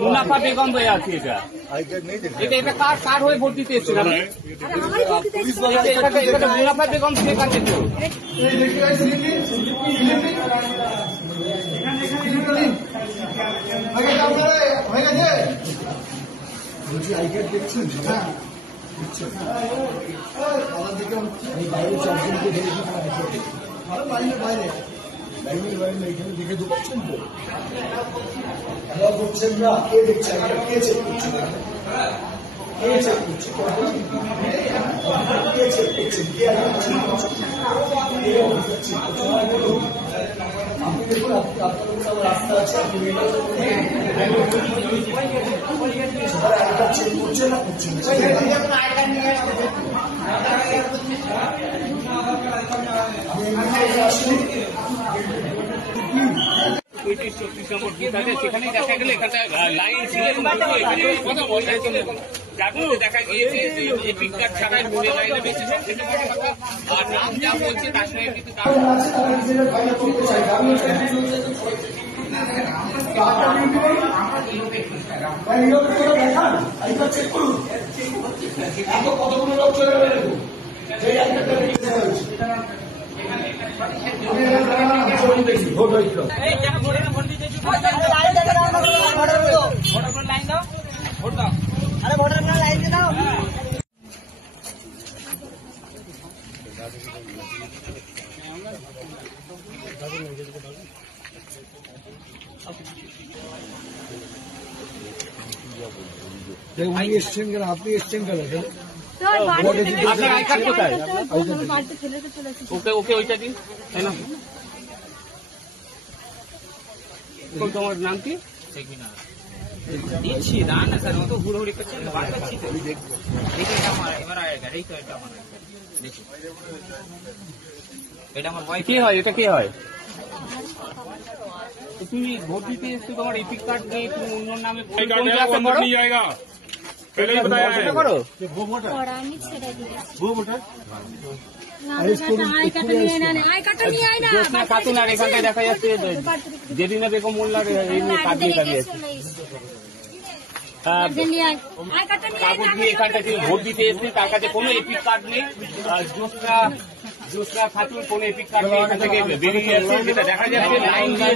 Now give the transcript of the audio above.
মুনাফা বেগম হয়ে আছে। এটা কার হয়ে ভোট দিতে এসেছিলাম? মুনাফা বেগম কে কাছে তো এখানে দেখে তো পাচ্ছেন তো বলছেন না কে দেখছে কে চেক করছে কে চেক করছে কে চেক করছে আপনি দেখুন আপনার রাস্তা আছে আপনি চেক করছে না করছেন সেখানে দেখা গেলে লাইন ছিল দেখা গিয়েছে যে এপিক কার্ড ছাড়াই ভোটের লাইনে বেশি আর নাম যা বলছে তার সঙ্গে কিন্তু কতগুলো লোক চলে গেল ভোট হয়েছিল अरे वोटर अपना लाइन दे दो। আপনি এসছেন কেন আই কার্ড কোথায়? ওকে ওইটা দিন তাই না? তোমার নাম কি? দিচ্ছি না না স্যার, ও তো হুড়োহুড়ি করছে বার করছি তো দেখবো দেখি এটা আমার এবার গাড়ি তো এটা আমার দেখি এটা আমার ওয়াইফ কি হয়? এটা কি হয়? তুমি ভোট দিতে এসছো, তোমার এপিক কার্ড নেই, তুমি অন্য নামে নিয়ে যায়গা पहले ही बताया है करो वो वोटर আমি ছেড়ে দিয়েছি वो वोटर জোসনা খাতুন আর এখানটায় দেখা যাচ্ছে জেরিনা বেগম মোল্লার এই নিয়ে কাজ নিয়ে দাঁড়িয়ে আছে। কাগজ দিয়ে এখানটা ভোট দিতে এসছে, তার কাছে কোনো এপিক কার্ড নেই। জোসনা খাতুন কোনো এপিক কার্ড নেই, এখান থেকে বেরিয়ে আসছে, যেটা দেখা যাচ্ছে লাইন দিয়ে